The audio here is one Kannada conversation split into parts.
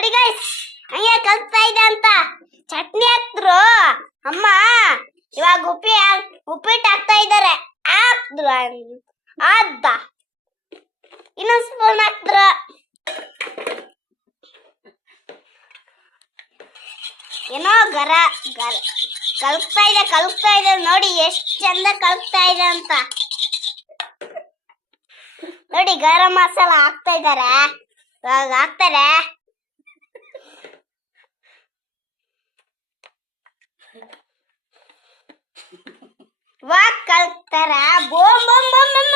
ನೋಡಿ ಗೈಸ್ ಹಂಗೆ ಕಲ್ತಾ ಇದೆ ಅಂತ ಚಟ್ನಿ ಹಾಕ್ದ್ರು ಅಮ್ಮ. ಇವಾಗ ಉಪ್ಪಿಟ್ಟು ಹಾಕ್ತಾ ಇದ್ದಾರೆ. ಹಾಕ್ದ್ರು ಅದ್ದ ಇನ್ನೊಂದು ಸ್ಪೂನ್ ಹಾಕ್ದ್ರು. ಏನೋ ಗರ ಕಲ್ತಾ ಇದೆ ನೋಡಿ ಎಷ್ಟು ಚಂದ ಕಲ್ತಾ ಇದೆ ಅಂತ. ನೋಡಿ ಗರಂ ಮಸಾಲ ಹಾಕ್ತಾ ಇದ್ದಾರೆ. ಇವಾಗ ಹಾಕ್ತಾರೆ. ಇವಾಗ ಕಲ್ತಾರ. ಬೋಮ್ ಬೋಮ್ ಬೋಮ್ ಬೋಮ್.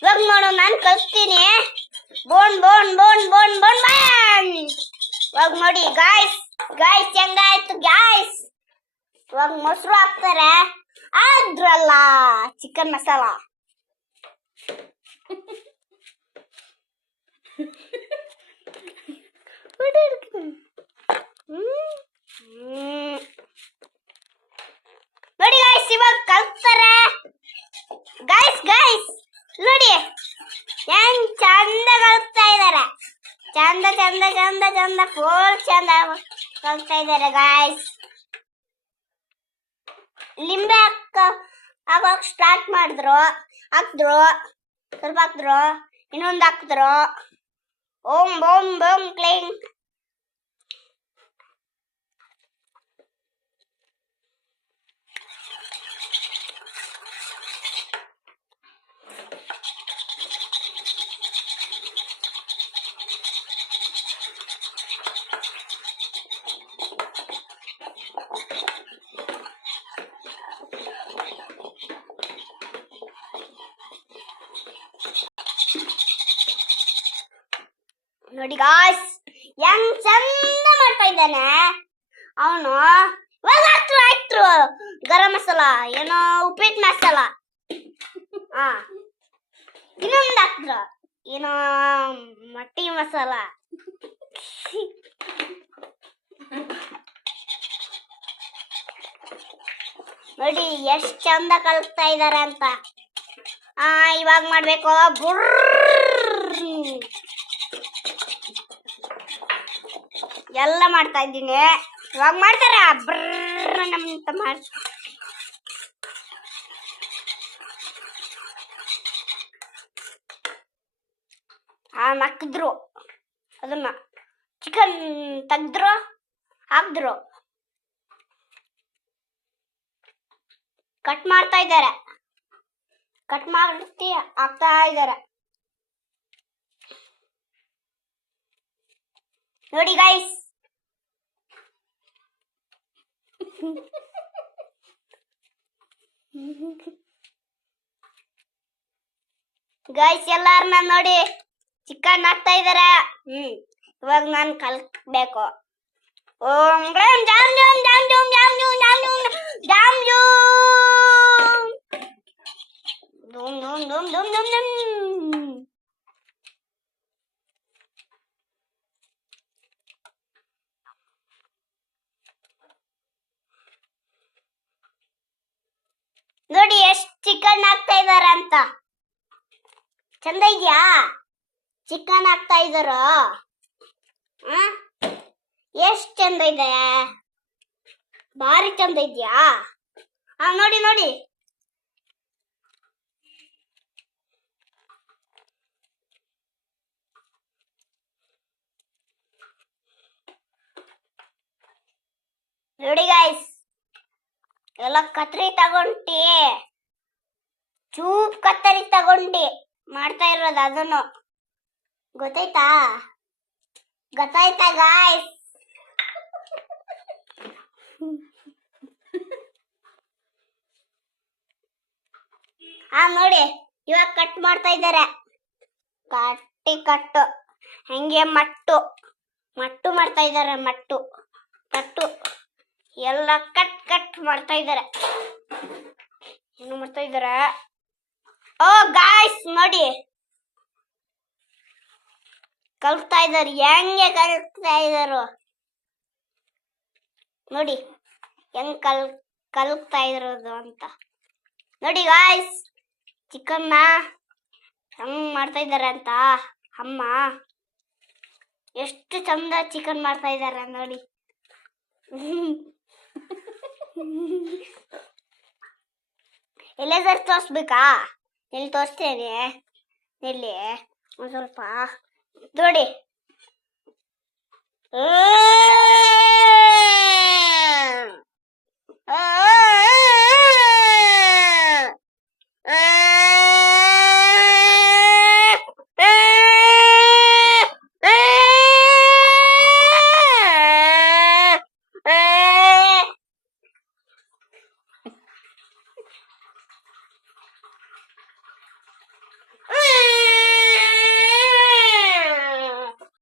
ಇವಾಗ ನೋಡು ನಾನು ಕಲ್ತೀನಿ. ಬೋನ್ ಬೋನ್ ಬೋನ್ ಬೋನ್ ಬೋನ್ ಬಾನ್. ಇವಾಗ ನೋಡಿ ಗಾಯ್ಸ್ ಹೆಂಗಾಯ್ತು ಗಾಯ್ಸ್. ಇವಾಗ ಮೊಸರು ಹಾಕ್ತಾರೆ. ಆದ್ರಲ್ಲ ಚಿಕನ್ ಮಸಾಲ. ನೋಡಿ ಗಾಯ್ಸ್ ಇವಾಗ ಕಲ್ತಾರೆ. ಗಾಯ್ಸ್ ನೋಡಿ ಹೆಂಗ್ ಚಂದ ಕಲ್ತಾ ಇದಾರೆ. ಚಂದ ಫುಲ್ ಚಂದ ಕಲ್ತಾ ಇದಾರೆ ಗಾಯ್ಸ್. ಲಿಂಬೆ ಹಾಕಕ್ ಸ್ಟಾರ್ಟ್ ಮಾಡಿದ್ರು. ಸ್ವಲ್ಪ ಹಾಕಿದ್ರು. ಇನ್ನೊಂದು ಹಾಕಿದ್ರು. ಓಂ ಬೋಮ್ ಬೋಮ್ ಕ್ಲಿಂಗ್. ನೋಡಿ ಗಾಯ್ಸ್ ಹೆಂಗ್ ಚಂದ ಮಾಡ್ತಾ ಇದ್ದಾನೆ ಅವನು. ಇವಾಗ ಹಾಕ್ರು ಗರಂ ಮಸಾಲ, ಏನೋ ಉಪ್ಪಿಟ್ಟು ಮಸಾಲ. ಇನ್ನೊಂದು ಹಾಕ್ರು ಏನೋ ಮಟ್ಟಿ ಮಸಾಲ. ನೋಡಿ ಎಷ್ಟು ಚಂದ ಕಲಿಸ್ತಾ ಇದಾರೆ ಅಂತ. ಇವಾಗ ಮಾಡ್ಬೇಕು ಎಲ್ಲ ಮಾಡ್ತಾ ಇದ್ದೀನಿ. ಇವಾಗ ಮಾಡ್ತಾರೆ ನಮ್ಮಂತ ನಕ್ಕಿದ್ರು. ಅದನ್ನ ಚಿಕನ್ ತೆಗ್ದ್ರು ಹಾಕಿದ್ರು. ಕಟ್ ಮಾಡ್ತಾ ಇದ್ದಾರೆ. ಕಟ್ ಮಾಡಿ ಹಾಕ್ತಾ ಇದ್ದಾರೆ. ನೋಡಿ ಗೈಸ್ ಎಲ್ಲಾರನ್ನ ನೋಡಿ ಚಿಕನ್ ಹಾಕ್ತಾ ಇದಾರೆ. ಇವಾಗ ನಾನು ಕಲ್ಬೇಕು. ಓಂ ಜಾಮ್ ಜಾಮ್ ಜಾಮ್ ಜಾಮ್ ಜಾಮ್ ಜಾಮ್ ಜಾಮ್ ಜಾಮ್ ಧೂಮ್ ಧೂಮ್ ಧೂಮ್ ಧೂಮ್ ಧೂಮ್ ಧೂಮ್. ನೋಡಿ ಎಷ್ಟು ಚಿಕನ್ ಹಾಕ್ತಾ ಇದಾರ ಅಂತ. ಚಂದ ಇದೆಯಾ ಚಿಕನ್ ಹಾಕ್ತಾ ಇದಾರ. ಎಷ್ಟು ಚಂದ ಇದೆ, ಭಾರಿ ಚಂದ ಇದೆಯಾ. ನೋಡಿ ನೋಡಿ ನೋಡಿ ಗೈಸ್ ಎಲ್ಲ ಕತ್ರಿ ತಗೊಂಡಿ ಚೂಪ್ ಕತ್ತರಿ ತಗೊಂಡಿ ಮಾಡ್ತಾ ಇರೋದು. ಅದನ್ನು ಗೊತ್ತಾಯ್ತಾ ಗಾಯ್ಸ್. ನೋಡಿ ಇವಾಗ ಕಟ್ ಮಾಡ್ತಾ ಇದ್ದಾರೆ. ಕಟ್ಟು ಹಂಗೆ ಮಟ್ಟು ಮಾಡ್ತಾ ಇದ್ದಾರೆ. ಕಟ್ಟು ಎಲ್ಲ ಕಟ್ ಮಾಡ್ತಾ ಇದ್ದಾರೆ. ಏನು ಮಾಡ್ತಾ ಇದ್ದಾರೆ? ಓ ಗಾಯ್ಸ್ ನೋಡಿ ಕಲ್ತಾ ಇದ್ದಾರೆ. ಹೆಂಗೆ ಕಲ್ತಾ ಇದ್ದಾರೋ ನೋಡಿ ಹೆಂಗ್ ಕಲ್ತಾ ಇರೋದು ಅಂತ ನೋಡಿ ಗಾಯ್ಸ್, ಚಿಕನ್ನ ಹೆಂಗ್ ಮಾಡ್ತಾ ಇದ್ದಾರೆ ಅಂತ ಅಮ್ಮ. ಎಷ್ಟು ಚಂದ ಚಿಕನ್ ಮಾಡ್ತಾ ಇದ್ದಾರೆ ನೋಡಿ. ಎಲ್ಲಾದ್ರೂ ತೋರಿಸ್ಬೇಕಾ? ಎಲ್ಲಿ ತೋರಿಸ್ತೇನೆ, ಎಲ್ಲಿ ಒಂದು ಸ್ವಲ್ಪ ನೋಡಿ.